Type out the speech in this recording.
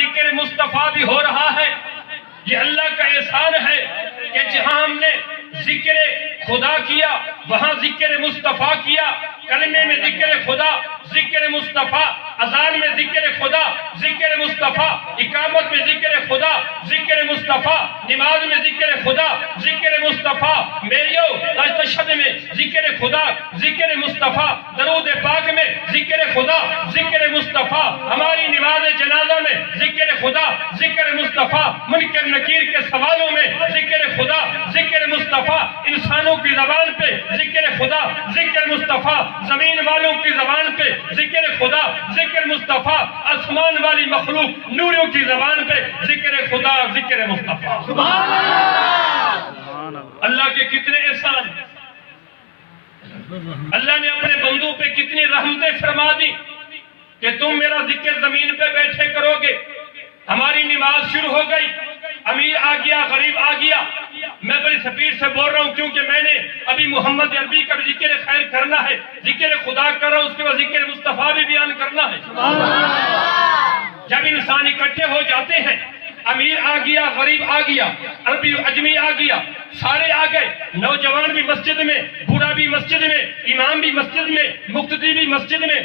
ذکر مصطفیٰ بھی ہو رہا ہے۔ یہ اللہ کا احسان ہے کہ جہاں ہم نے ذکر خدا کیا وہاں ذکر مصطفیٰ کیا، کلمے میں ذکر خدا، ذکر مصطفیٰ، اذان میں ذکر خدا، ذکر مصطفیٰ، اقامت میں ذکر خدا، ذکر مصطفیٰ، نماز میں ذکر خدا، ذکر مصطفیٰ، میریو تشہد میں ذکر خدا، ذکر مصطفیٰ، درود پاک میں ذکر خدا، ذکر مصطفیٰ، ہماری نماز جنازہ میں ذکر خدا، ذکر مصطفیٰ، منکر نکیر کے سوالوں میں ذکر خدا، ذکر مصطفیٰ، انسانوں کی زبان پہ ذکر خدا، ذکر مصطفیٰ، زمین والوں کی زبان پہ ذکر خدا، ذکر مصطفیٰ، آسمان والی مخلوق نوروں کی زبان پہ ذکر خدا، ذکر مصطفیٰ۔ سبحان اللہ! اللہ کے کتنے احسان، اللہ نے اپنے بندوں پہ کتنی رحمتیں فرما دی کہ تم میرا ذکر زمین پہ بیٹھے کرو گے۔ ہماری نماز شروع ہو گئی، امیر آ گیا، غریب آ گیا، میں بڑی سپیڈ سے بول رہا ہوں کیونکہ میں نے ابھی محمد عربی کا بھی ذکر خیر کرنا ہے، ذکر خدا کر رہا ہوں، اس کے بعد ذکر مصطفیٰ بھی بیان کرنا ہے۔ جب انسان اکٹھے ہو جاتے ہیں، امیر آ گیا، غریب آ گیا، عربی عجمی آ گیا، سارے آ گئے، نوجوان بھی مسجد میں، بوڑھا بھی مسجد میں، امام بھی مسجد میں، مقتدی بھی مسجد میں،